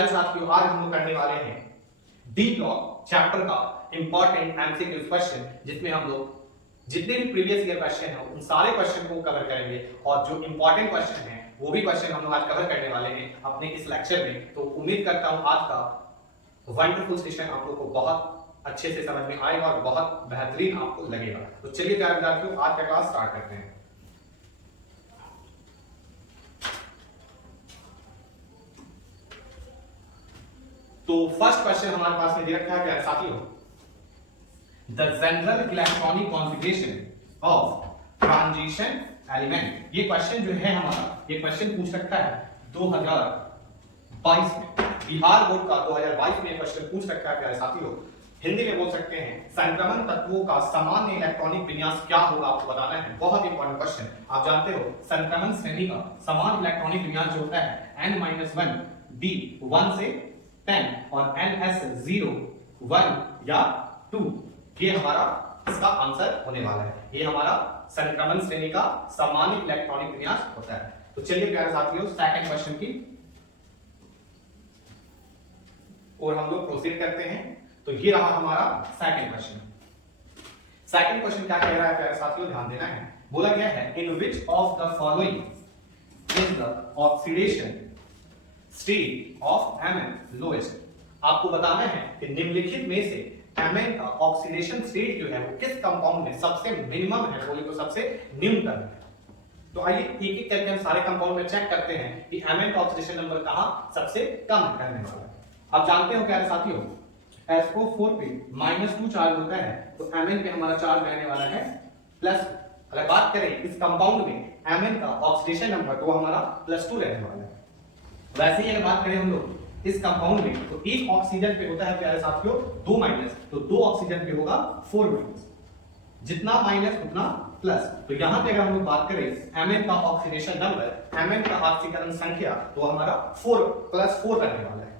साथियों आज हम लोग करने वाले हैं डी ब्लॉक चैप्टर का इंपॉर्टेंट एमसीक्यू क्वेश्चन, जिसमें हम लोग जितने भी प्रीवियस ईयर क्वेश्चन हैं उन सारे क्वेश्चन को कवर करेंगे और जो इंपॉर्टेंट क्वेश्चन हैं वो भी क्वेश्चन हम लोग आज कवर करने वाले हैं अपने इस लेक्चर में। तो उम्मीद करता हूं आज का वंडरफुल सेशन आप लोग को बहुत अच्छे से समझ में आएगा और बहुत बेहतरीन आपको लगेगा। तो चलिए प्यारे विद्यार्थियों आज का क्लास स्टार्ट करते हैं। तो फर्स्ट क्वेश्चन हमारे पास में दे रखा है क्या है साथियों, the general electronic configuration of transition element. ये क्वेश्चन जो है हमारा, ये क्वेश्चन पूछ रखा है 2022 में, बिहार बोर्ड का 2022 में क्वेश्चन पूछ रखा है प्यारे साथियों। हिंदी में बोल सकते हैं संक्रमण तत्वों का सामान्य इलेक्ट्रॉनिक विन्यास क्या होगा, आपको बताना है। बहुत इंपॉर्टेंट क्वेश्चन। आप जानते हो संक्रमण श्रेणी का समान इलेक्ट्रॉनिक विन्यास जो होता है n-1 d 1 से 10 और ns 0 1 या 2, ये हमारा इसका आंसर होने वाला है। ये हमारा संक्रमण श्रेणी का सामान्य इलेक्ट्रॉनिक विन्यास होता है। तो चलिए प्यारे साथियों सेकंड क्वेश्चन की और हम लोग प्रोसीड करते हैं। तो ये रहा हमारा सेकंड क्वेश्चन। सेकंड क्वेश्चन क्या कह रहा है प्यारे साथियों, ध्यान देना है। बोला गया है in which of the following is the oxidation state of Mn lowest. आपको बताना है कि निम्नलिखित में से Mn का ऑक्सीडेशन स्टेट जो है वो किस कंपाउंड में सबसे मिनिमम है, बोले तो सबसे न्यूनतम है। तो आइए एक एक करके हम सारे कंपाउंड में चेक करते हैं कि Mn का ऑक्सीडेशन नंबर कहां सबसे कम करने वाला है। आप जानते हो प्यारे साथियों SO4 पे -2 चार्ज होता है, तो Mn पे हमारा चार्ज रहने वाला है प्लस। अगर बात करें इस कंपाउंड में Mn का ऑक्सीडेशन नंबर तो हमारा +2 रहने वाला है। वैसे ही अगर बात करें हम लोग इस कंपाउंड में, तो एक ऑक्सीजन पे होता है प्यारे साथियों 2 माइनस, तो 2 ऑक्सीजन पे होगा 4 माइनस। जितना माइनस उतना प्लस। तो यहां पे अगर हम लोग बात करें Mn का ऑक्सीडेशन नंबर, Mn का ऑक्सीकरण संख्या, तो हमारा 4 + 4 रहने वाला है।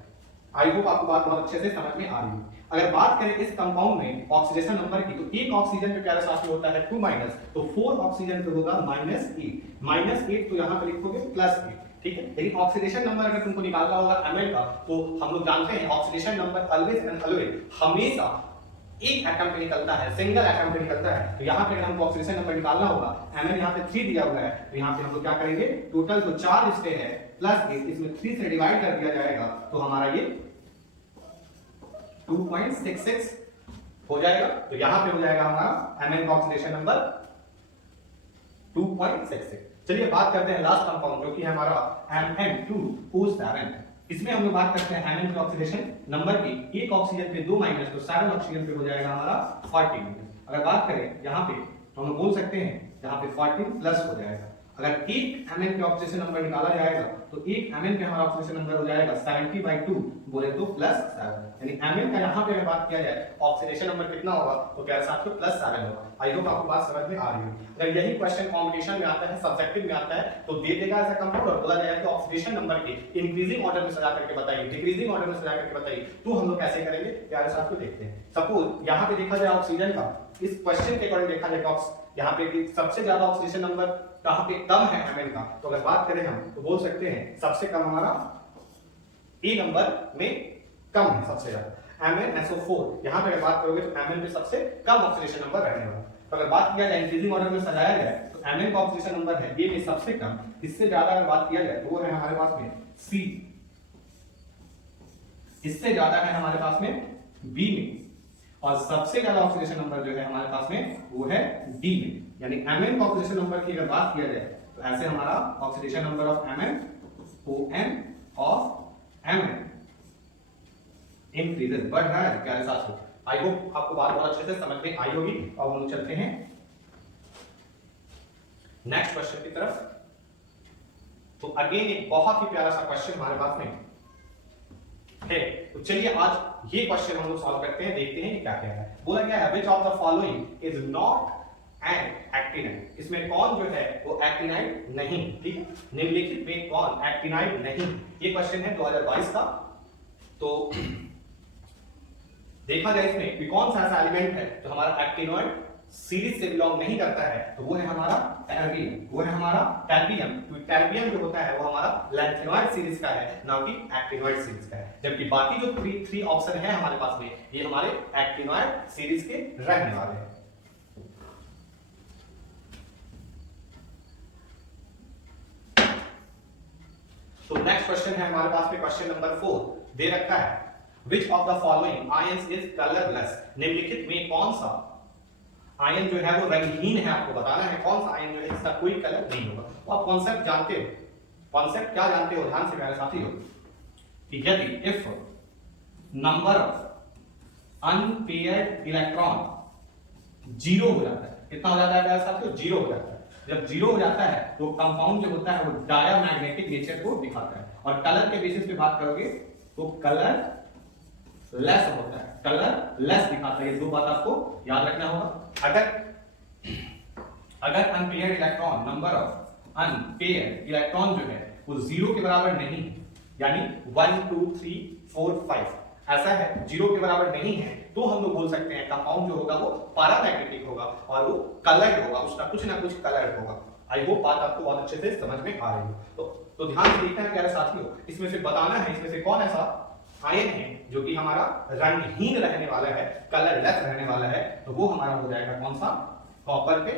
आई होप आपको बात बहुत अच्छे से समझ में आ रही है। अगर बात करें इस कंपाउंड में ऑक्सीडेशन नंबर की, तो एक ऑक्सीजन पे प्यारे साथियों होता है 2 माइनस, तो 4 ऑक्सीजन पे होगा -8 तो यहां पे लिखोगे +8, ठीक है। लेकिन ऑक्सीडेशन नंबर अगर तुमको निकालना होगा Mn का, तो हम लोग जानते हैं oxidation number always and always हमेशा एक एटम पे निकलता है, सिंगल एटम पे निकलता है। तो यहां पे अगर हमको ऑक्सीडेशन नंबर निकालना होगा, Mn यहां पे 3 दिया हुआ है, तो यहां पे हम लोग क्या करेंगे, टोटल जो 4 रिश्ते हैं +8, इसमें 3 से डिवाइड कर दिया जाएगा, तो हमारा ये 2.66 हो जाएगा। तो यहां पे हो जाएगा हमारा Mn का ऑक्सीडेशन नंबर 2.66। चलिए बात करते हैं लास्ट कंपाउंड जो कि है हमारा Mn2O7। इसमें हम लोग बात करते हैं Mn के ऑक्सीडेशन नंबर की। एक ऑक्सीजन पे 2 माइनस, तो 7 ऑक्सीजन पे हो जाएगा हमारा 40 माइनस। अगर बात करें यहाँ पे, तो हम लोग बोल सकते हैं यहाँ पे 40 प्लस हो जाएगा। अगर एक Mn के ऑक्सीडेशन नंबर निकाला जाएगा, तो एक Mn पे हमारा ऑक्सीडेशन नंबर हो जाएगा 70/2, बोले तो +7। यानी Mn का यहाँ पे अगर बात किया जाए ऑक्सीडेशन नंबर कितना होगा, तो क्या साथियों +7 होगा। आई होप आपको बात समझ में आ रही है। अगर यही क्वेश्चन कॉम्पिटिशन में आता है, सब्जेक्टिव में आता है, तो दे देगा ऐसा कंपाउंड और बोला जाएगा कि ऑक्सीडेशन नंबर के इंक्रीजिंग ऑर्डर में सजा करके बताइए, डिक्रीजिंग ऑर्डर में सजा करके बताइए। तो हम लोग कैसे करेंगे प्यारे साथियों, देखते हैं। सपोज यहाँ पे देखा जाए ऑक्सीजन का, इस क्वेश्चन के अकॉर्डिंग देखा जाए यहाँ पे कि सबसे ज्यादा ऑक्सीडेशन नंबर कहां पे कम है Mn का, तो अगर बात करें हम, तो बोल सकते हैं सबसे कम हमारा ए नंबर में कम है सबसे ज्यादा MnSO4। यहां पे अगर बात करोगे तो Mn पे सबसे कम ऑक्सीडेशन नंबर रहने वाला है। तो अगर बात किया जाए इंक्रीजिंग ऑर्डर में सजाया जाए, तो Mn का ऑक्सीडेशन नंबर है ए में सबसे कम, इससे ज्यादा अगर बात किया जाए तो वो है हमारे पास में C, इससे ज्यादा है हमारे पास में B में, और सबसे ज्यादा ऑक्सीडेशन नंबर जो है हमारे पास में वो है D में। यानी Mn का ऑक्सीडेशन नंबर की अगर बात किया जाए, तो ऐसे हमारा oxidation number of Mn ON of Mn increases, बढ़ रहा है प्यारे साथियों। आई होप आपको बात बहुत अच्छे से समझ में आई होगी। और हम लोग चलते हैं नेक्स्ट क्वेश्चन की तरफ। तो अगेन एक बहुत ही प्यारा सा क्वेश्चन हमारे पास में है। तो चलिए आज ये क्वेश्चन हम लोग सॉल्व करते हैं, देखते हैं कि क्या क्या है। बोला गया है which of the following is not an actinide. इसमें कौन जो है वो एक्टिनाइड नहीं, ठीक है। निम्नलिखित में कौन एक्टिनाइड नहीं, ये क्वेश्चन है 2022 का। तो देखा जाए इसमें भी कौन सा ऐसा एलिमेंट है जो हमारा एक्टिनॉइड सीरीज से बिलोंग नहीं करता है तो वो है हमारा टर्बियम, वो है हमारा टर्बियम। तो टर्बियम जो होता है वो हमारा लैंथेनॉइड सीरीज का है, ना कि एक्टिनॉइड सीरीज का है। जबकि बाकी जो थ्री ऑप्शन है हमारे पास में ये हमारे एक्टिनॉइड सीरीज के रहने वाले हैं। तो नेक्स्ट क्वेश्चन है हमारे पास में क्वेश्चन नंबर 4 दे रखा है, which of the following ions is colorless? निम्नलिखित में कौन सा आयन जो है वो रंगहीन है, आपको बताना है कौन सा आयन जो है इसका कोई कलर नहीं होगा। तो आप कॉन्सेप्ट जानते हो, कॉन्सेप्ट क्या जानते हो, ध्यान से मेरे साथी हो, कि यदि if number of unpaired electron zero हो जाता है, कितना हो जाता है मेरे साथियों, जीरो हो जाता है। जब जीरो हो जाता है तो कंपाउंड जो होता है वो डायमैग्नेटिक नेचर को दिखाता है। और कलर के बेसिस पे बात करोगे तो कलर लेस होता है, कलर लेस दिखाता है। ये दो बात आपको याद रखना होगा। अगर unpaired electron, number of unpaired electron जो है वो जीरो के बराबर नहीं है, यानी 1 2 3 4 5 ऐसा है, जीरो के बराबर नहीं है, तो हम लोग बोल सकते हैं कंपाउंड जो होगा वो पैरामैग्नेटिक होगा और वो कलर्ड होगा, उसका कुछ ना कुछ कलर्ड होगा। आई होप बात आपको बहुत अच्छे से समझ में आ रही हो। तो ध्यान से देखना है प्यारे साथियों, इसमें से बताना है इसमें से कौन ऐसा आयन है जो कि हमारा रंगहीन रहने वाला है, कलरलेस रहने वाला है। तो वो हमारा हो जाएगा कौन सा, कॉपर पे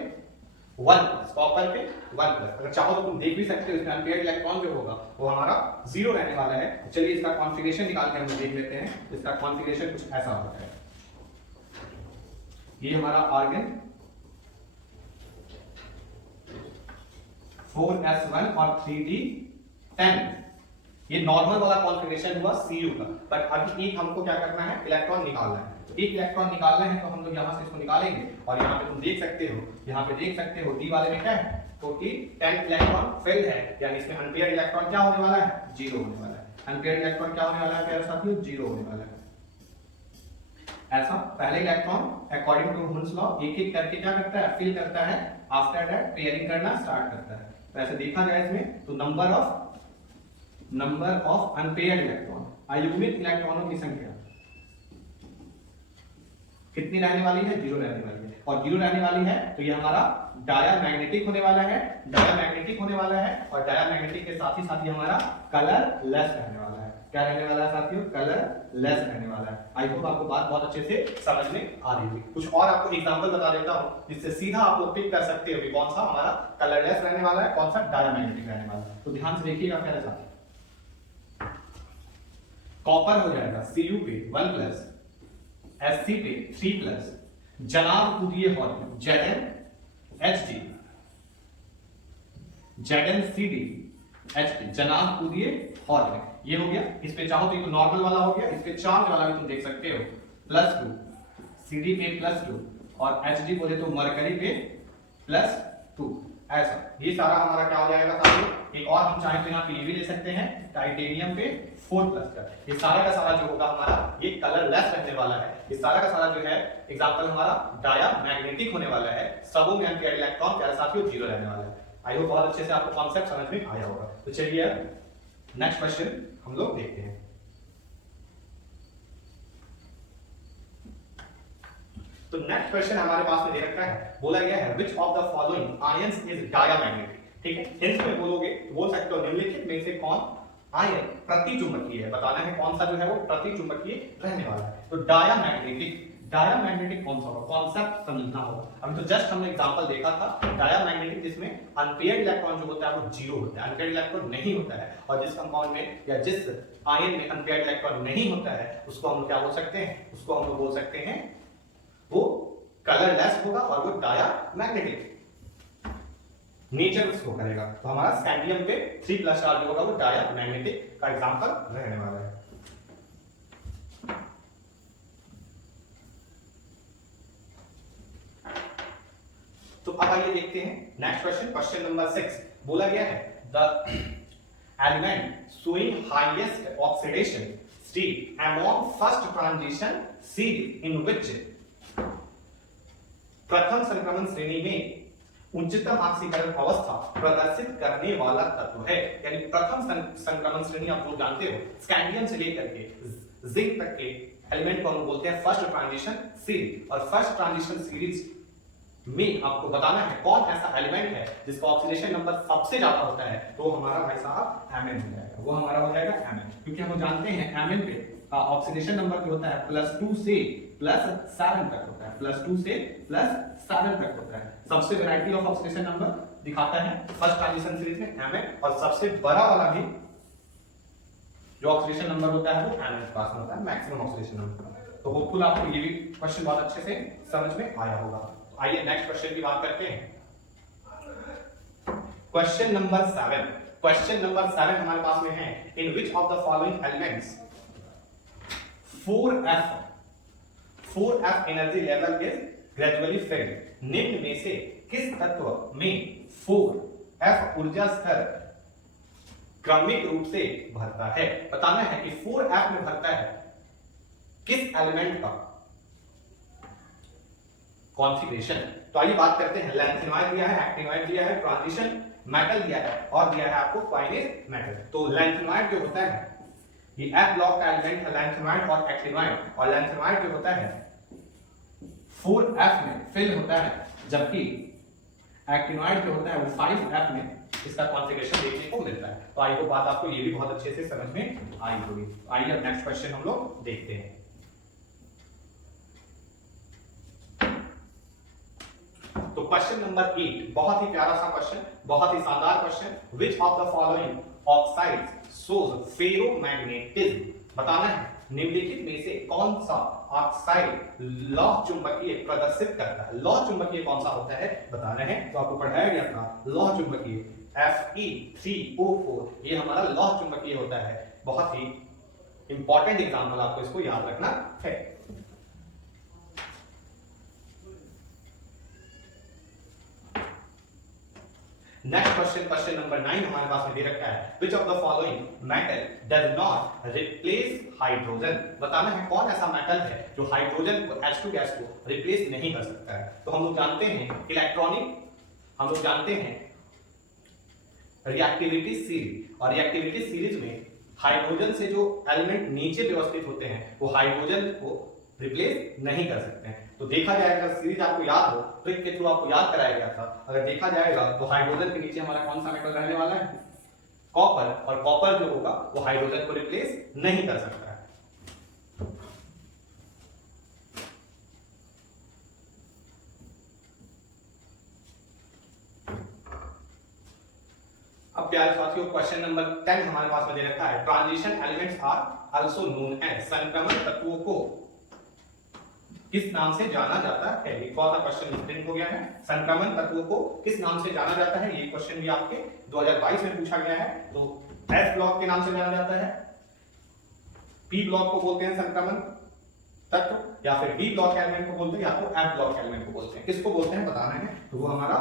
1+, कॉपर पे 1+। अगर चाहो तो तुम देख भी सकते हो इसमें अनपेयर्ड इलेक्ट्रॉन जो होगा वो हमारा 0 रहने वाला है। चलिए इसका कॉन्फ़िगरेशन निकाल के हम देख लेते हैं। इसका कॉन्फ़िगरेशन कुछ ऐसा होता है, ये हमारा आर्गन 4s1 और 3d10, ये नॉर्मल वाला कॉन्फ़िगरेशन हुआ Cu का। बट अभी एक हमको क्या करना है, इलेक्ट्रॉन निकालना है। तो एक इलेक्ट्रॉन निकालना है तो हम लोग यहां से इसको निकालेंगे और यहां पे तुम देख सकते हो, यहां पे देख सकते हो डी वाले में क्या है, तो कि 10 इलेक्ट्रॉन फेल्ड है, यानी इसमें अनपेयर्ड इलेक्ट्रॉन क्या होने वाला है, 0 होने वाला है। अनपेयर्ड इलेक्ट्रॉन क्या होने वाला है प्यारे साथियों, 0 होने वाला है। ऐसा पहले electron according to Hund's law एक एक करके क्या करता है, फिल करता है, आफ्टर दैट पेयरिंग करना स्टार्ट करता है। वैसे देखा जाए इसमें तो नंबर ऑफ अनपेयर्ड इलेक्ट्रॉन, अयुग्मित इलेक्ट्रॉनों की संख्या कितनी रहने वाली है, 0 रहने वाली है। और 0 रहने वाली है तो ये हमारा डायमैग्नेटिक होने वाला है, डायमैग्नेटिक होने वाला है। और डायमैग्नेटिक के साथ ही हमारा कलरलेस रहने वाला है। क्या रहने वाला है साथियों, कलरलेस रहने वाला है। आई होप आपको बात बहुत अच्छे से समझ में आ रही होगी। कुछ और आपको एग्जांपल बता देता हूं जिससे सीधा आप लोग पिक कर सकते हो कि कौन सा हमारा कलरलेस रहने वाला है, कौन सा डायमैग्नेटिक रहने वाला है। तो ध्यान से देखिएगा मेरे साथ। कॉपर हो जाएगा Cu पे 1+, Sc पे 3+, जनाब कूदिए हॉल ZnHd, ZnCd, जनाब कूदिए हॉल में, ये हो गया। इस पे चाहो तो ये तो नॉर्मल वाला हो गया, इस पे चार्ज वाला भी तुम देख सकते हो, +2, Cd पे +2 और Hd बोले तो मरकरी पे +2। ऐसा ये सारा हमारा क्या हो जाएगा साथियों। एक और हम चाहे तो यहाँ पे ले सकते हैं, टाइटेनियम पे 4+ का। ये सारा का सारा जो होगा हमारा ये कलरलेस रहने वाला है। ये सारा का सारा जो है एग्जांपल हमारा डायमैग्नेटिक होने वाला है। सबों में अनपेयर्ड इलेक्ट्रॉन प्यारे साथियों 0 रहने वाला है। आई होप बहुत अच्छे से आपको कॉन्सेप्ट समझ में आया होगा। तो चलिए नेक्स्ट क्वेश्चन हम लोग देखते हैं। तो नेक्स्ट क्वेश्चन हमारे पास में दे रखा है, बोला गया है which of the following ions is diamagnetic। ठीक है, हिंस में बोलोगे बोल सकते हो निम्नलिखित में से कौन आयन प्रतिचुंबकीय है, बताना है कौन सा जो है वो प्रतिचुंबकीय रहने वाला है। तो डायमैग्नेटिक कौन सा होगा, कॉन्सेप्ट समझना होगा। अभी तो जस्ट हमने एग्जांपल देखा था डायमैग्नेटिक जिसमें अनपेयर्ड इलेक्ट्रॉन जो होता है वो 0 होता है, अनपेयर्ड इलेक्ट्रॉन नहीं होता है। और जिस कंपाउंड में या जिस आयन में अनपेयर्ड इलेक्ट्रॉन नहीं होता है उसको हम लोग क्या बोल सकते हैं, उसको हम लोग बोल सकते हैं वो कलरलेस होगा और वो डायमैग्नेटिक नेचर उसको करेगा। तो हमारा स्कैंडियम पे 3+ चार्ज होगा वो डायमैग्नेटिक का एग्जांपल रहने वाला है। तो अब आइए देखते हैं नेक्स्ट क्वेश्चन, क्वेश्चन नंबर 6 बोला गया है the element showing highest oxidation state among first transition series in which प्रथम संक्रमण श्रेणी में उच्चतम ऑक्सीकरण अवस्था प्रदर्शित करने वाला तत्व है। यानी प्रथम संक्रमण श्रेणी आप लोग जानते हो स्कैंडियम से लेकर के जिंक तक के एलिमेंट को हम बोलते हैं फर्स्ट ट्रांजिशन सीरीज। और फर्स्ट ट्रांजिशन सीरीज में आपको बताना है कौन ऐसा एलिमेंट है जिसका ऑक्सीडेशन नंबर सबसे ज्यादा होता है, तो हमारा भाई साहब Mn हो जाएगा, वो हमारा हो जाएगा Mn, क्योंकि हम जानते हैं Mn पे ऑक्सीडेशन नंबर जो होता है +2 से +7 तक होता है, +2 से +7 तक होता है। सबसे वैरायटी ऑफ ऑक्सीडेशन नंबर दिखाता है फर्स्ट ट्रांजिशन सीरीज में Mn, और सबसे बड़ा वाला भी जो ऑक्सीडेशन नंबर होता है वो Mn के पास होता है, मैक्सिमम ऑक्सीडेशन नंबर। तो होपफुल आपको ये भी क्वेश्चन बहुत अच्छे से समझ में आया होगा। आइए नेक्स्ट क्वेश्चन की बात करते हैं। क्वेश्चन नंबर 7, क्वेश्चन नंबर 7 हमारे पास में है, in which of the following elements 4f energy level is gradually filled. निम्न में से किस तत्व में 4f ऊर्जा स्तर क्रमिक रूप से भरता है। बताना है कि 4f में भरता है किस एलिमेंट का कॉन्फ़िगरेशन। तो आइए बात करते हैं। लैंथेनॉइड दिया है, एक्टिनॉइड दिया है, ट्रांजिशन मेटल दिया है और दिया है आपको क्वाइनेस मेटल। तो लैंथेनॉइड जो होता है ये F ब्लॉक का एलिमेंट है, लैंथेनॉइड और एक्टिनॉइड, और लैंथेनॉइड जो होता है 4f में फिल होता है, जबकि एक्टिनॉइड जो होता है वो 5f में इसका कॉन्फ़िगरेशन देखने को मिलता है। तो आई होप बात आपको ये भी बहुत अच्छे से समझ में आई होगी। आइए अब नेक्स्ट क्वेश्चन हम लोग देखते हैं। तो क्वेश्चन नंबर 8 बहुत ही प्यारा सा क्वेश्चन, बहुत ही शानदार question. Which of the following oxides shows ferromagnetism. बताना है निम्नलिखित में से कौन सा ऑक्साइड लौह चुंबकीय प्रदर्शित करता है। लौह चुंबकीय कौन सा होता है बताना है। तो आपको पढ़ाया गया था लौह चुंबकीय Fe3O4, ये हमारा लौह चुंबकीय होता है। बहुत ही इंपॉर्टेंट एग्जाम्पल, आपको इसको याद रखना है। नेक्स्ट क्वेश्चन, क्वेश्चन नंबर 9 हमारे पास में दे रखा है, विच of the following metal does not replace hydrogen. बताना है कौन ऐसा मेटल है जो हाइड्रोजन को H2 गैस को रिप्लेस नहीं कर सकता है। तो हम लोग जानते हैं इलेक्ट्रॉनिक, हम लोग जानते हैं रिएक्टिविटी सीरीज, और रिएक्टिविटी सीरीज में हाइड्रोजन से जो एलिमेंट नीचे व्यवस्थित होते हैं वो हाइड्रोजन को रिप्लेस नहीं कर सकते हैं। तो देखा जाएगा, सीरीज आपको याद हो, ट्रिक के थ्रू आपको याद कराया गया था। अगर देखा जाएगा तो हाइड्रोजन के नीचे हमारा कौन सा मेटल रहने वाला है, कॉपर, और कॉपर जो होगा वो हाइड्रोजन को रिप्लेस नहीं कर सकता है। अब प्यारे साथियों क्वेश्चन नंबर 10 हमारे पास में दे रखा है, transition elements are also known as. संक्रमण तत्वों को किस नाम से जाना जाता है। एक और क्वेश्चन प्रिंट हो गया है, संक्रमण तत्वों को किस नाम से जाना जाता है। ये क्वेश्चन भी आपके 2022 में पूछा गया है। तो एस ब्लॉक के नाम से जाना जाता है, पी ब्लॉक को बोलते हैं संक्रमण तत्व, या फिर डी ब्लॉक एलिमेंट को बोलते हैं, या तो एफ ब्लॉक एलिमेंट को बोलते हैं। किसको बोलते हैं बताना है। तो वो हमारा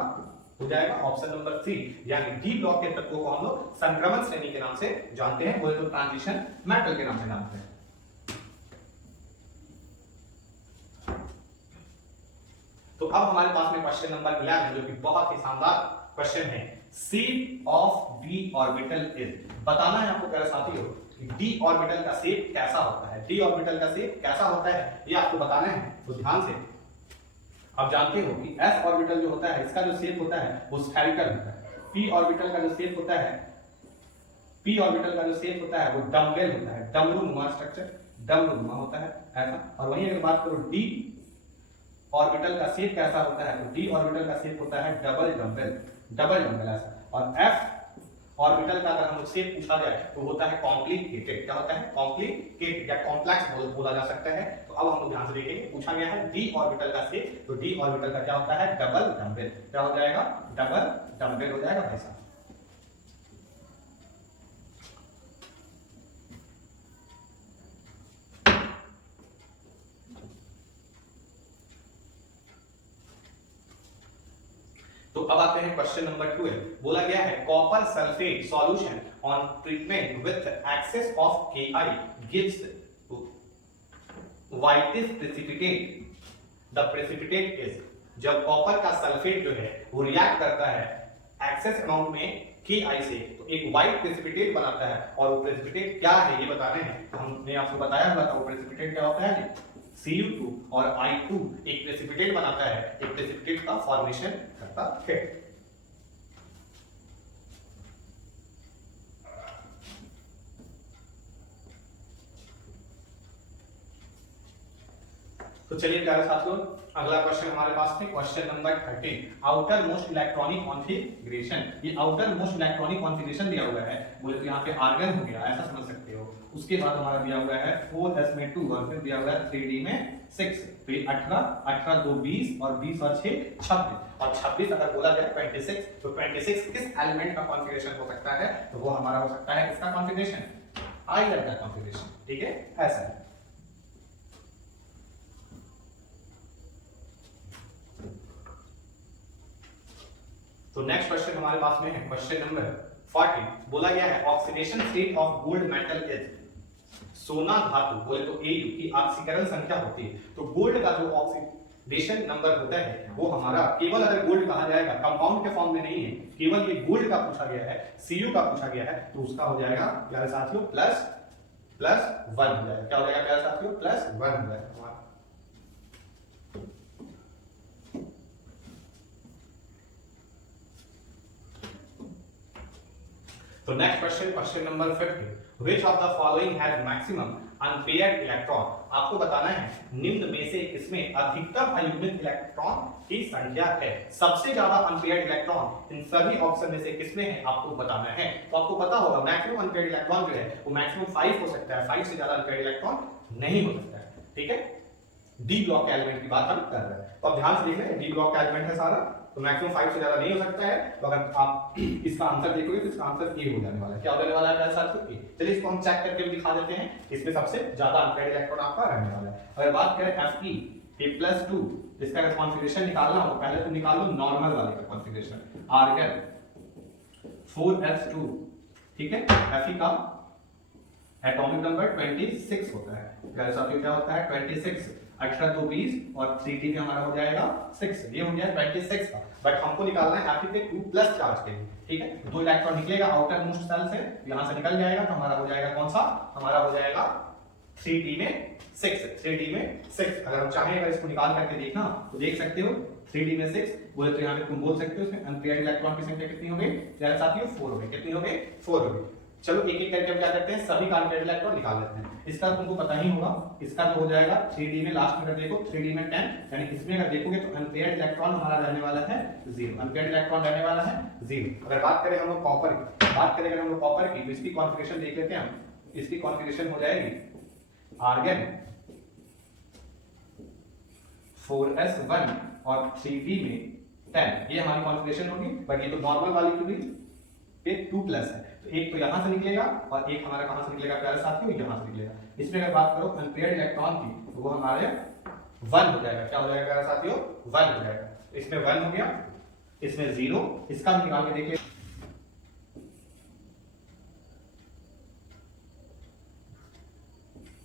हो जाएगा ऑप्शन नंबर 3, यानी डी ब्लॉक के तत्वों को हम लोग संक्रमण श्रेणी के नाम से जानते हैं, वो तो ट्रांजिशन मेटल के नाम से जानते हैं। तो अब हमारे पास में क्वेश्चन नंबर 11 जो कि बहुत ही शानदार क्वेश्चन है, shape of D orbital is. बताना है आपको प्यारे साथियों डी ऑर्बिटल का शेप कैसा होता है। डी ऑर्बिटल का शेप कैसा होता है ये आपको बताना है। तो ध्यान से आप जानते हो कि एस ऑर्बिटल जो होता है इसका जो शेप होता है वो स्फेरिकल होता है। पी ऑर्बिटल का जो शेप होता है, पी ऑर्बिटल का जो शेप होता है वो डम्बेल होता है, डमरूनुमा स्ट्रक्चर, डमरूनुमा होता है ऐसा। और वहीं अगर बात करो डी ऑर्बिटल का शेप कैसा होता है, तो डी ऑर्बिटल का शेप होता है डबल डम्बेल, डबल डम्बेल ऐसा। और एफ ऑर्बिटल का अगर हम शेप पूछा जाए तो होता है कॉम्प्लिकेटेड। क्या होता है, कॉम्प्लिकेटेड या कॉम्प्लेक्स बोला जा सकता है। तो अब हम लोग ध्यान से देखेंगे, पूछा गया है डी ऑर्बिटल का शेप, तो डी ऑर्बिटल का क्या होता है डबल डम्बेल। क्या हो जाएगा डबल डम्बेल हो जाएगा भाई साहब। तो अब आते हैं क्वेश्चन नंबर 12। बोला गया है copper sulphate solution on treatment with access of Ki gives whitish precipitate। The precipitate is. जब कॉपर का सल्फेट जो है वो रिएक्ट करता है एक्सेस अमाउंट में Ki से, तो एक व्हाइट प्रेसिपिटेट बनाता है। और वो प्रेसिपिटेट क्या है ये बताना है। तो हमने आपको बताया हुआ था वो प्रेसिपिटेट क्या होता है, Cu2 और I2 एक प्रेसिपिटेट बनाता है, एक प्रेसिपिटेट का फॉर्मेशन करता है। तो चलिए प्यारे साथियों, अगला क्वेश्चन हमारे पास में question number 13, outer most electronic configuration. ये आउटर मोस्ट इलेक्ट्रॉनिक कॉन्फ़िगरेशन दिया हुआ है, बोले तो यहाँ पे आर्गन हो गया, ऐसा समझ सकते हो। उसके बाद हमारा दिया हुआ है 4s में 2 और फिर दिया हुआ है 3d में 6। तो ये 18 18 2 20 और 20 और 6 26 और 26 अगर बोला जाए 26, तो 26 किस एलिमेंट का कॉन्फ़िगरेशन हो सकता है? तो वो हमारा हो सकता है किसका कॉन्फ़िगरेशन? आइलर का कॉन्फ़िगरेशन। ठीक है, ऐसा है। तो नेक्स्ट क्वेश्चन हमारे पास में है क्वेश्चन नंबर 14, बोला गया है oxidation state of gold metal is. सोना धातु बोले तो Au की ऑक्सीकरण संख्या होती है, तो गोल्ड का जो ऑक्सीडेशन नंबर होता है वो हमारा, केवल अगर गोल्ड कहा जाएगा, कंपाउंड के फॉर्म में नहीं है, केवल ये गोल्ड का पूछा गया है, Cu का पूछा गया है, तो उसका हो जाएगा प्यारे साथियों प्लस 1 हो जाएगा। क्या हो जाएगा प्यारे साथियों? प्लस 1 हो जाएगा। तो next question, question number 15, which of the following has maximum unpaired electron। आपको बताना है निम्न में से किसमें अधिकतम अयुग्मित इलेक्ट्रॉन की संख्या है। सबसे ज्यादा अनपेयर्ड इलेक्ट्रॉन इन सभी ऑप्शन में से किसमें है आपको बताना है। तो आपको पता होगा मैक्सिमम अनपेयर्ड इलेक्ट्रॉन जो है वो मैक्सिमम 5 हो सकता है, 5 से ज्यादा अनपेयर्ड इलेक्ट्रॉन नहीं हो सकता है। ठीक है, डी ब्लॉक के एलिमेंट की बात हम कर रहे हैं, तो आप ध्यान से देख रहे हैं डी ब्लॉक का एलिमेंट है सारा, तो मैक्सिमम 5 से ज्यादा नहीं हो सकता है। तो अगर आप इसका आंसर देखोगे तो इसका आंसर ए हो जाने वाला है। क्या हो जाने वाला है मेरे साथ? ए। चलिए इसको हम चेक करके भी दिखा देते हैं, इसमें सबसे ज्यादा अनपेयर्ड इलेक्ट्रॉन आपका रहने वाला है। अगर बात करें Fe a+2, इसका अगर कॉन्फ़िगरेशन निकालना हो, पहले तो निकाल लो नॉर्मल वाले का कॉन्फ़िगरेशन, आर्गन 4s2। ठीक है, Fe का एटॉमिक नंबर 26 होता है। गाइस साथियों क्या होता है? 26। 18 2 20 और 3d का हमारा हो जाएगा 6, ये हो गया 26 का। बट हमको निकालना है Fe पे 2+ चार्ज के लिए। ठीक है, 2 इलेक्ट्रॉन निकलेगा आउटर मोस्ट सेल से, यहां से निकल जाएगा, तो हमारा हो जाएगा कौन सा? हमारा हो जाएगा 3d में 6। 3d में 6 अगर हम चाहें अगर इसको निकाल करके देखना तो देख सकते हो 3d में 6 बोले तो यहाँ पे तुम बोल सकते हो इसमें अनपेयर्ड इलेक्ट्रॉन की संख्या कितनी हो गई प्यारे साथियों? 4 हो गई। कितनी हो गई? 4 हो गई। चलो एक एक करके हम क्या करते हैं, सभी का अनपेयर्ड इलेक्ट्रॉन निकाल लेते हैं। इसका तुमको पता ही होगा, इसका जो हो जाएगा 3d में लास्ट में अगर देखो 3d में 10, यानी इसमें अगर देखोगे तो अनपेयर्ड इलेक्ट्रॉन हमारा रहने वाला है 0, अनपेयर्ड इलेक्ट्रॉन रहने वाला है 0। अगर बात करें हम लोग कॉपर की, बात करें अगर हम लोग कॉपर की, तो इसकी कॉन्फ़िगरेशन देख लेते हैं हम। इसकी कॉन्फ़िगरेशन हो जाएगी आर्गन 4s1 और 3d में 10, ये हमारी कॉन्फ़िगरेशन होगी। बट ये तो नॉर्मल वाली की हुई, ये 2+ है, तो एक तो यहां से निकलेगा और एक हमारा कहां से निकलेगा प्यारे साथियों? यहां से निकलेगा। इसमें अगर बात करो अनपेयर्ड इलेक्ट्रॉन की, तो वो हमारे 1 हो जाएगा। क्या हो जाएगा प्यारे साथियों? 1 हो जाएगा। इसमें 1 हो गया, इसमें 0, इसका भी निकाल के देखिए।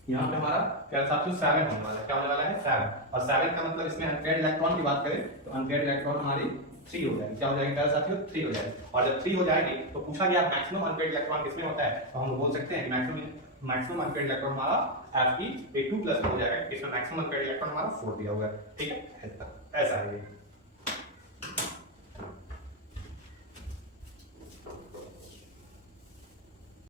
यहाँ पे हमारा प्यारे साथियों 7 होने वाला है। क्या होने वाला है? 7। और 7 का मतलब इसमें अनपेयर्ड इलेक्ट्रॉन की बात करें तो अनपेयर्ड इलेक्ट्रॉन हमारी 3 हो जाएगी। क्या हो जाएगी प्यारे साथियों? 3 हो जाएगी। और जब 3 हो जाएगी तो पूछा गया मैक्सिमम अनपेयर्ड इलेक्ट्रॉन किसमें होता है, तो हम बोल सकते हैं मैक्सिमम अनपेयर्ड इलेक्ट्रॉन हमारा Fe पे 2+ हो जाएगा, इसमें मैक्सिमम अनपेयर्ड इलेक्ट्रॉन हमारा 4 दिया हुआ है। ठीक है, ऐसा है ये।